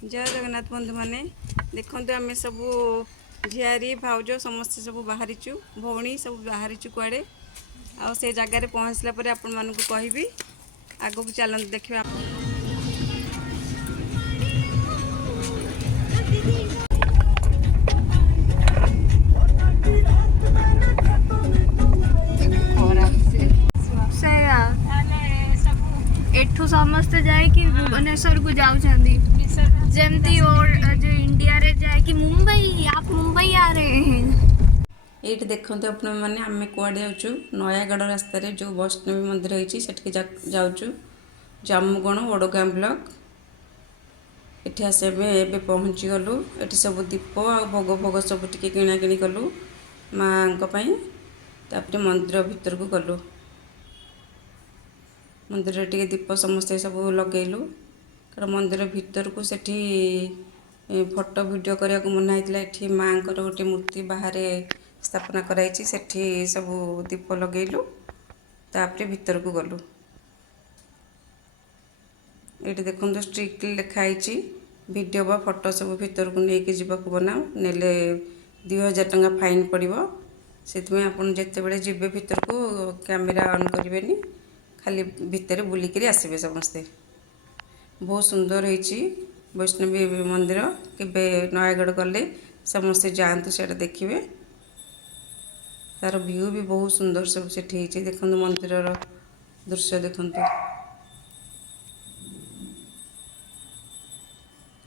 जय जगन्नाथ बंधु माने देखते आम सब झियारी भाउज समस्ते सब बाहरीचु भौणी सब बाहरीचु कुआड़े आ से जगार पहुँचला पर आपण मानक कहबी आगो को चलते देखा। एठू समस्ते जाए कि भुवनेश्वर को जाऊँगी जमती और जो इंडिया रे जाए कि मुंबई आप मुंबई आ रहे हैं। ये देखते आपण मैंने आम कुआड़े जाऊँ नयागढ़ रास्त जो वैष्णवी मंदिर होती जाऊँ जामुगण ओडगाँ ब्लॉक ये आस पहुँची गलु ये सब दीप आ भोग भोग सब टी किणाकिणी कलु माँ तापर मंदिर भीतर को गलु मंदिर टे दीप समस्ते सब लगेलु कारण मंदिर भीतर को सेठी फोटो वीडियो करने को मना होता ये माँ गोटे मूर्ति बाहर स्थापना कराई सेठी सब दीप लगेलु तापर भीतर को गलु ये देखो स्ट्रिक्टली लिखाई वीडियो बा फोटो सब भीतर को लेकिन जीवाक बनाओ नेले 2000 टंका फाइन पड़ो से आप जिते बड़े जी भीतर को कैमेरा ऑन करेंगे खाली भितर बुलिक आसबे समस्ते। बहुत सुंदर होती वैष्णवी मंदिर के नयागढ़ गले समस्ते जातु से देखिए तार व्यू भी बहुत सुंदर सब से देखो मंदिर दृश्य देखु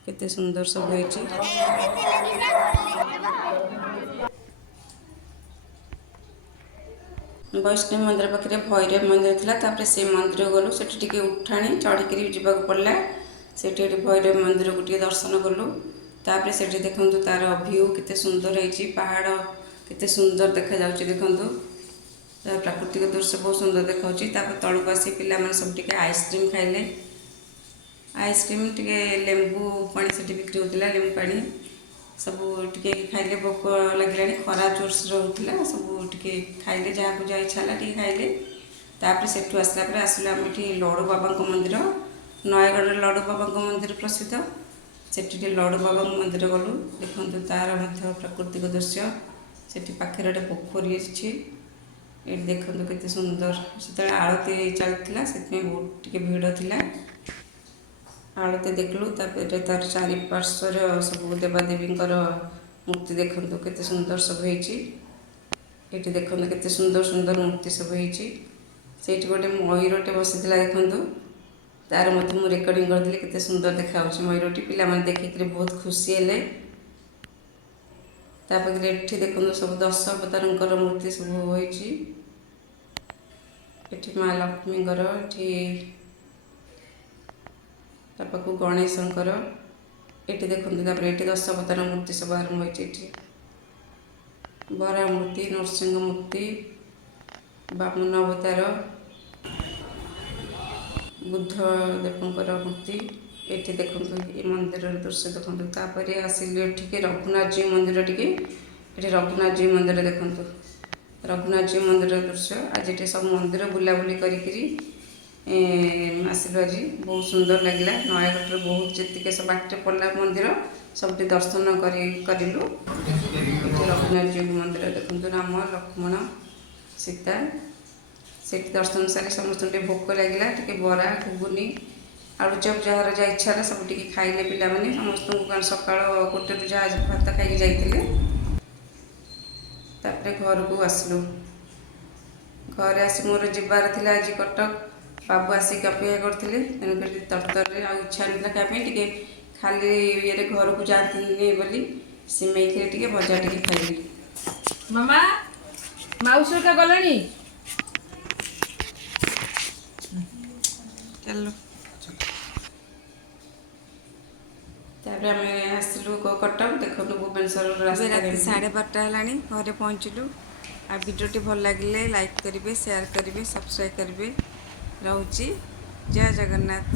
केते सुंदर सब होती। वैष्णव मंदिर पाखे भैरव मंदिर था से मंदिर गलु से उठाणी चढ़ी जावाक पड़ा से भैरव मंदिर को दर्शन कलु तापर से देखु तार व्यू केते सुंदर होती पहाड़ केते सुंदर देखा जाउछि देखु प्राकृतिक दृश्य बहुत सुंदर देखा तलक आसी पिला सब आइसक्रीम खाइले आइसक्रीम टे लेंबू पानी से बिक्री होता लेंबू पानी सब टे खाइले भोक लगे खरा जोर्स रोला सब टे खाइले जहाँ को जा इच्छा टे खाइले तापर से आसला आसलु आम ये लड़ू बाबा मंदिर नयागढ़ लड़ू बाबा मंदिर प्रसिद्ध से लड़ू बाबा मंदिर गलु देखु तार प्राकृतिक दृश्य से पाखे गोटे पोखरी अच्छी ये देखु केते सुंदर से आरती चलता से बहुत टे भिड़ थिला आलते देखलु तार चारिपार्श्वर सब देवादेवी मूर्ति देखु केते सुंदर सब होती ये देखु केते सुंदर सुंदर मूर्ति सब होती से गोटे मयूरटे बसी देखु तार मत मुझे रेकर्डिंग करदेली केते सुंदर देखा मयूरटी पिला देखिक बहुत खुशी हेले तापर ये देखु सब 10 अवतार मूर्ति सब होती माँ लक्ष्मी पाक गणेशंकर ये देखो ये 10 अवतार मूर्ति सब आरंभ होती बरा मूर्ति नरसिंह मूर्ति बामन अवतार बुद्ध देवंकर मूर्ति ये देखो ये मंदिर दृश्य देखो तापर आसिले रघुनाथ जी मंदिर टी रघुनाथ जी मंदिर देखु रघुनाथ जी मंदिर दृश्य आज ये सब मंदिर बुलाबुली करी आसिलु आज बहुत सुंदर लगे नयागढ़ बहुत जी सब बाट पड़ा मंदिर सब दर्शन करूँ रघुनाथ जी मंदिर देखो राम लक्ष्मण सीता से दर्शन सारी समस्त भोक लगे टे बरा घुगुनी आलुचप जार जा इच्छा सब टे खाइले पिला समस्त सका गोटे जहाँ भात खाई जाते घर को आसलु घर आसी मोर जीवार थी आज कटक बाबू आसिक अपेक्षा करते तेणुक तरतर आ इच्छा ना खाने खाली ये घर को जाती बोली सिमई खे भजा टे खाइली मामा मौसी का गलनी चलो तापर आम आसलु कटक देखो भुवनेश्वर रास्ता रात 12:30 है घरे पहुँचलु आ वीडियोटी भल लगे लाइक करेंगे शेयर करेंगे सब्सक्राइब करेंगे रोची जय जगन्नाथ।